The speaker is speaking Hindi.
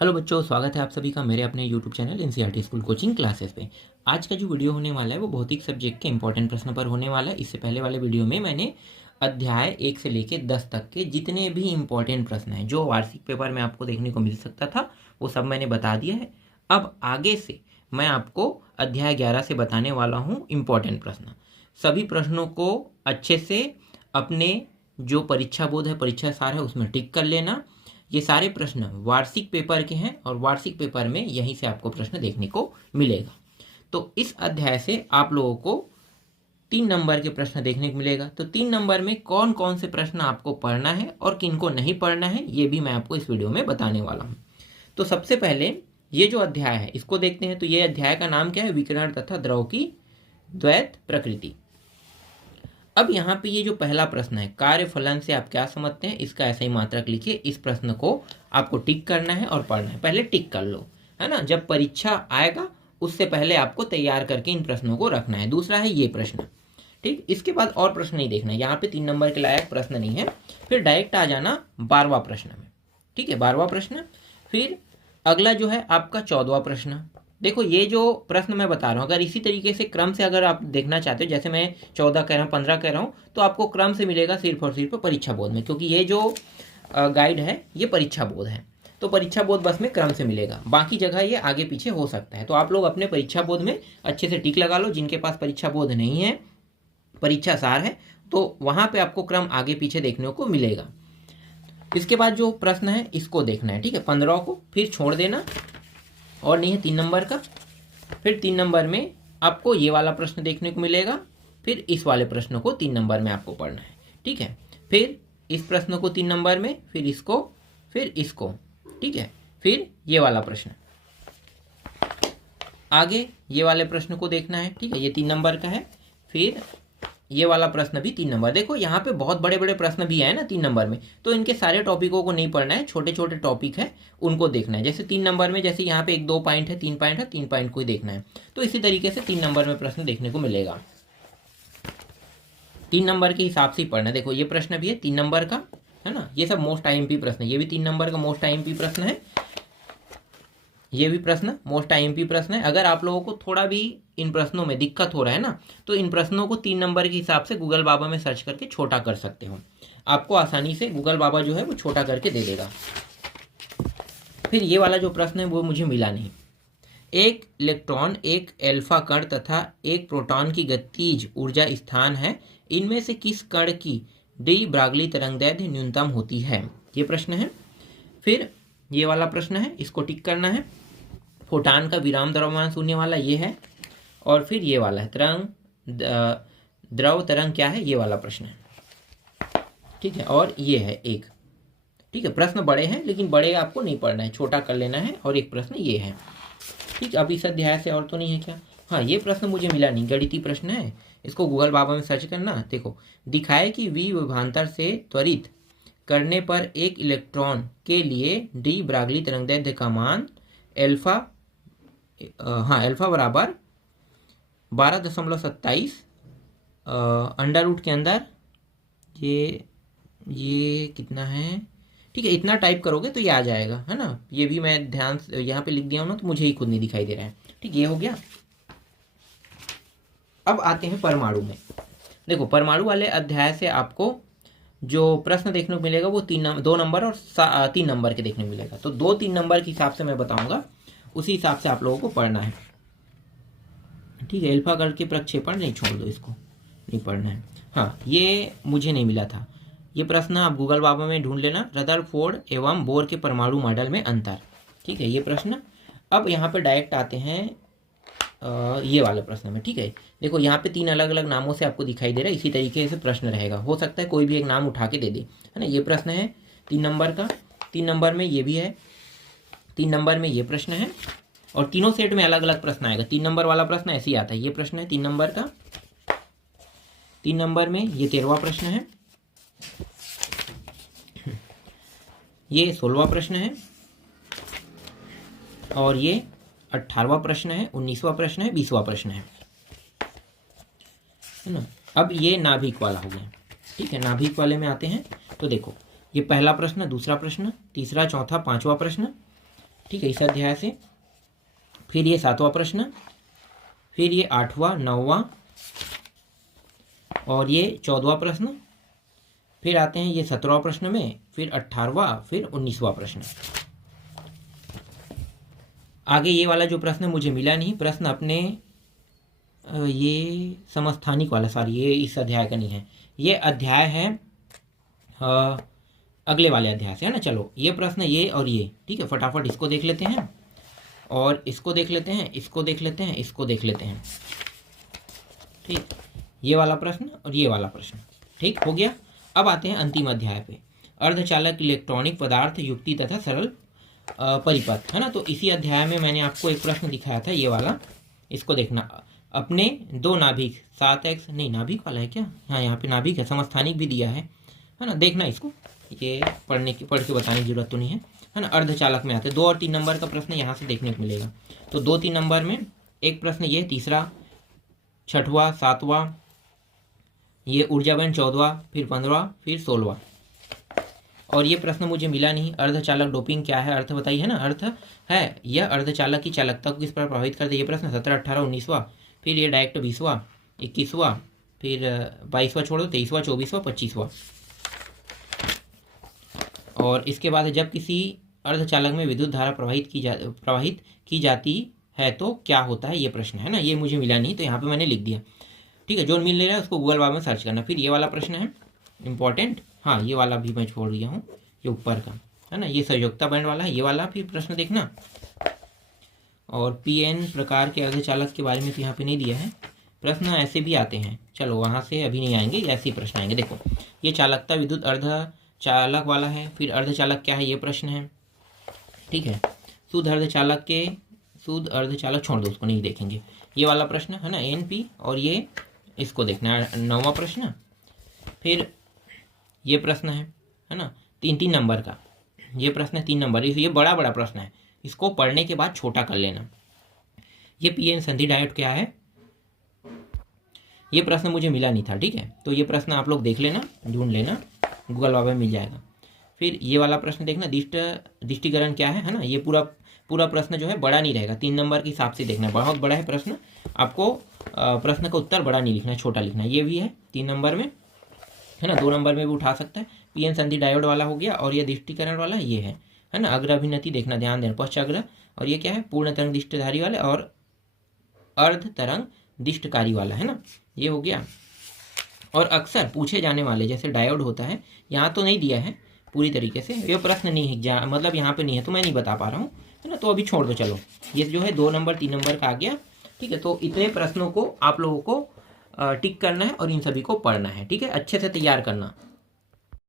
हेलो बच्चों, स्वागत है आप सभी का मेरे अपने YouTube channel NCERT school coaching classes पे। आज का जो वीडियो होने वाला है वो भौतिक सब्जेक्ट के इंपॉर्टेंट प्रश्न पर होने वाला है। इससे पहले वाले वीडियो में मैंने अध्याय 1 से लेकर 10 तक के जितने भी इंपॉर्टेंट प्रश्न हैं जो वार्षिक पेपर में आपको देखने को मिल सकता था वो सब मैंने बता दिया है। अब आगे से मैं आपको अध्याय 11 से बताने वाला हूँ इंपॉर्टेंट प्रश्न। सभी प्रश्नों को अच्छे से अपने जो परीक्षा बोर्ड है, परीक्षा सार है, उसमें टिक कर लेना। ये सारे प्रश्न वार्षिक पेपर के हैं और वार्षिक पेपर में यहीं से आपको प्रश्न देखने को मिलेगा। तो इस अध्याय से आप लोगों को 3 नंबर के प्रश्न देखने को मिलेगा। तो 3 नंबर में कौन कौन से प्रश्न आपको पढ़ना है और किन को नहीं पढ़ना है ये भी मैं आपको इस वीडियो में बताने वाला हूँ। तो सबसे पहले ये जो अध्याय है इसको देखते हैं। तो ये अध्याय का नाम क्या है? विकिरण तथा द्रव की द्वैत प्रकृति। अब यहाँ पे ये जो पहला प्रश्न है, कार्य फलन से आप क्या समझते हैं, इसका ऐसा ही मात्रक लिखिए। इस प्रश्न को आपको टिक करना है और पढ़ना है। पहले टिक कर लो, है ना। जब परीक्षा आएगा उससे पहले आपको तैयार करके इन प्रश्नों को रखना है। दूसरा है ये प्रश्न, ठीक। इसके बाद और प्रश्न नहीं देखना है, यहाँ पे 3 नंबर के लायक प्रश्न नहीं है। फिर डायरेक्ट आ जाना 12वां प्रश्न में, ठीक है। 12वां प्रश्न। फिर अगला जो है आपका 14वां प्रश्न। देखो ये जो प्रश्न मैं बता रहा हूँ, अगर इसी तरीके से क्रम से अगर आप देखना चाहते हो, जैसे मैं 14 कह रहा हूँ, 15 कह रहा हूँ, तो आपको क्रम से मिलेगा सिर्फ और सिर्फ परीक्षा बोर्ड में, क्योंकि ये जो गाइड है ये परीक्षा बोर्ड है। तो परीक्षा बोर्ड बस में क्रम से मिलेगा, बाकी जगह ये आगे पीछे हो सकता है। तो आप लोग अपने परीक्षा बोर्ड में अच्छे से टिक लगा लो। जिनके पास परीक्षा बोर्ड नहीं है, परीक्षा सार है, तो वहाँ पर आपको क्रम आगे पीछे देखने को मिलेगा। इसके बाद जो प्रश्न है इसको देखना है, ठीक है। 15 को फिर छोड़ देना, और नहीं है 3 नंबर का। फिर 3 नंबर में आपको ये वाला प्रश्न देखने को मिलेगा। फिर इस वाले प्रश्न को 3 नंबर में आपको पढ़ना है, ठीक है। फिर इस प्रश्न को 3 नंबर में, फिर इसको, फिर इसको, ठीक है। फिर ये वाला प्रश्न, आगे ये वाले प्रश्न को देखना है, ठीक है। ये 3 नंबर का है। फिर ये वाला प्रश्न भी 3 नंबर। देखो यहाँ पे बहुत बड़े बड़े प्रश्न भी है ना 3 नंबर में, तो इनके सारे टॉपिकों को नहीं पढ़ना है, छोटे छोटे टॉपिक है उनको देखना है। जैसे 3 नंबर में, जैसे यहाँ पे 1-2 पॉइंट है, 3 पॉइंट है, 3 पॉइंट को ही देखना है। तो इसी तरीके से 3 नंबर में प्रश्न देखने को मिलेगा। 3 नंबर के हिसाब से ही पढ़ना है। देखो ये प्रश्न भी है 3 नंबर का, है ना। ये सब मोस्ट IMP प्रश्न है। ये भी 3 नंबर का मोस्ट IMP प्रश्न है। ये भी प्रश्न मोस्ट IMP प्रश्न है। अगर आप लोगों को थोड़ा भी इन प्रश्नों में दिक्कत हो रहा है ना, तो इन प्रश्नों को 3 नंबर के हिसाब से गूगल बाबा में सर्च करके छोटा कर सकते हो। आपको आसानी से गूगल बाबा जो है वो छोटा करके दे देगा। फिर ये वाला जो प्रश्न है वो मुझे मिला नहीं। एक इलेक्ट्रॉन, एक एल्फा कण तथा एक प्रोटॉन की गतिज ऊर्जा स्थान है। इनमें से किस कण की डी ब्रागली तरंगदैर्घ्य न्यूनतम होती है? ये प्रश्न है। फिर ये वाला प्रश्न है, इसको टिक करना है। फोटान का विराम द्रव्यमान शून्य वाला ये है। और फिर ये वाला है तरंग, द्रव तरंग क्या है, ये वाला प्रश्न है, ठीक है। और ये है एक, ठीक है। प्रश्न बड़े हैं लेकिन बड़े आपको नहीं पढ़ना है, छोटा कर लेना है। और एक प्रश्न ये है, ठीक। अब इस अध्याय से और तो नहीं है क्या? हाँ, ये प्रश्न मुझे मिला नहीं, गणितीय प्रश्न है। इसको गूगल बाबा में सर्च करना। देखो, दिखाए कि वी विभवांतर से त्वरित करने पर एक इलेक्ट्रॉन के लिए डी ब्रागली तरंगदैर्घ्य का मान एल्फा, एल्फा बराबर 12.27 अंडर रूट के अंदर ये कितना है, ठीक है। इतना टाइप करोगे तो ये आ जाएगा, है ना। ये भी मैं ध्यान से यहाँ पे लिख दिया हूँ ना, तो मुझे ही खुद नहीं दिखाई दे रहा है, ठीक। ये हो गया। अब आते हैं परमाणु में। देखो परमाणु वाले अध्याय से आपको जो प्रश्न देखने को मिलेगा वो 2 नंबर और 3 नंबर के देखने को मिलेगा। तो 2-3 नंबर के हिसाब से मैं बताऊंगा, उसी हिसाब से आप लोगों को पढ़ना है, ठीक है। एल्फा कण के प्रक्षेपण नहीं, छोड़ दो, इसको नहीं पढ़ना है। हाँ, ये मुझे नहीं मिला था। ये प्रश्न आप गूगल बाबा में ढूंढ लेना, रदरफोर्ड एवं बोर के परमाणु मॉडल में अंतर, ठीक है। ये प्रश्न। अब यहाँ पे डायरेक्ट आते हैं ये वाले प्रश्न में, ठीक है। देखो यहाँ पे 3 अलग अलग नामों से आपको दिखाई दे रहा है। इसी तरीके से प्रश्न रहेगा, हो सकता है कोई भी एक नाम उठा के दे दे, है ना। ये प्रश्न है 3 नंबर का। 3 नंबर में ये भी है, 3 नंबर में ये प्रश्न है। और तीनों सेट में अलग अलग प्रश्न आएगा। 3 नंबर वाला प्रश्न ऐसे ही आता है। ये प्रश्न है 3 नंबर का। 3 नंबर में ये 13वां प्रश्न है, ये 16वां प्रश्न है, और ये 18वां प्रश्न है, 19वां प्रश्न है, 20वां प्रश्न है ना। अब ये नाभिक वाला हो गया, ठीक है। नाभिक वाले में आते हैं। तो देखो ये पहला प्रश्न, दूसरा प्रश्न, तीसरा, चौथा, 5वां प्रश्न, ठीक है, इस अध्याय से। फिर ये 7वां प्रश्न, फिर ये 8वां, 9वां और ये 14वां प्रश्न, फिर आते हैं ये 17वां प्रश्न में, फिर 18वां, फिर 19वां प्रश्न। आगे ये वाला जो प्रश्न मुझे मिला नहीं, प्रश्न अपने ये समस्थानिक वाला, सॉरी ये इस अध्याय का नहीं है, ये अध्याय है अगले वाले अध्याय से, है ना। चलो ये प्रश्न ये और ये, ठीक है, फटाफट इसको देख लेते हैं और इसको देख लेते हैं, इसको देख लेते हैं, इसको देख लेते हैं। ठीक, ये वाला प्रश्न और ये वाला प्रश्न, ठीक हो गया। अब आते हैं अंतिम अध्याय पे, अर्धचालक इलेक्ट्रॉनिक पदार्थ युक्ति तथा सरल परिपथ, है ना। तो इसी अध्याय में मैंने आपको एक प्रश्न दिखाया था, ये वाला, इसको देखना। अपने दो नाभिक 7x, नहीं नाभिक वाला है क्या, हाँ यहाँ पे नाभिक है, समस्थानिक भी दिया है ना, देखना इसको, ये पढ़ के बताने की जरूरत तो नहीं है ना। अर्धचालक में आते 2 और 3 नंबर का प्रश्न यहाँ से देखने को मिलेगा। तो 2-3 नंबर में एक प्रश्न ये, तीसरा, 6वां, 7वां, ये ऊर्जावन 14वां, फिर 15वां, फिर 16वां। और ये प्रश्न मुझे मिला नहीं, अर्धचालक डोपिंग क्या है, अर्थ बताइए, है ना। अर्थ है यह अर्धचालक की चालकता को किस पर प्रभावित करते, ये प्रश्न 17, 18, 19वां, फिर ये डायरेक्ट 20वां, 21वां, फिर 22वां छोड़ दो, 23वां, 24वां, 25वां। और इसके बाद जब किसी अर्धचालक में विद्युत धारा प्रवाहित की जाती है तो क्या होता है, ये प्रश्न है ना। ये मुझे मिला नहीं, तो यहाँ पे मैंने लिख दिया, ठीक है। जो मिल नहीं रहा है उसको गूगल बार में सर्च करना। फिर ये वाला प्रश्न है इंपॉर्टेंट, हाँ ये वाला भी मैं छोड़ दिया हूँ, ये ऊपर का है ना, ये संयोजकता बैंड वाला है, ये वाला फिर प्रश्न देखना। और PN प्रकार के अर्धचालक के बारे में तो यहाँ पे नहीं दिया है, प्रश्न ऐसे भी आते हैं, चलो वहाँ से अभी नहीं आएंगे, ऐसे ही प्रश्न आएंगे। देखो ये चालकता विद्युत अर्धचालक वाला है, फिर अर्धचालक क्या है ये प्रश्न है, ठीक है। शुद्ध अर्धचालक छोड़ दो, उसको नहीं देखेंगे, ये वाला प्रश्न है ना, NP। और ये इसको देखना है 9वां प्रश्न। फिर ये प्रश्न है ना 3-3 नंबर का, ये प्रश्न 3 नंबर, ये बड़ा प्रश्न है, इसको पढ़ने के बाद छोटा कर लेना। ये PN संधि डायोड क्या है, ये प्रश्न मुझे मिला नहीं था, ठीक है। तो ये प्रश्न आप लोग देख लेना, ढूंढ लेना, गूगल बाबा में मिल जाएगा। फिर ये वाला प्रश्न देखना, दिष्टिकरण क्या है ना। ये पूरा प्रश्न जो है बड़ा नहीं रहेगा, 3 नंबर के हिसाब से देखना, बहुत बड़ा है प्रश्न, आपको प्रश्न का उत्तर बड़ा नहीं लिखना है, छोटा लिखना है। ये भी है 3 नंबर में, है ना, 2 नंबर में भी उठा सकता है। PN संधि डायोड वाला हो गया, और ये दिष्टिकरण वाला ये है ना। अग्र अभिनति देखना, ध्यान देना, पश्चाग्र, और ये क्या है, पूर्ण तरंग दिष्टधारी वाले और अर्ध तरंग दिष्टकारी वाला, है ना, ये हो गया। और अक्सर पूछे जाने वाले जैसे डायोड होता है, यहाँ तो नहीं दिया है पूरी तरीके से, ये प्रश्न नहीं है, मतलब यहाँ पे नहीं है तो मैं नहीं बता पा रहा हूँ, है ना। तो अभी छोड़ दो, चलो ये जो है 2 नंबर 3 नंबर का आ गया, ठीक है। तो इतने प्रश्नों को आप लोगों को टिक करना है और इन सभी को पढ़ना है, ठीक है, अच्छे से तैयार करना।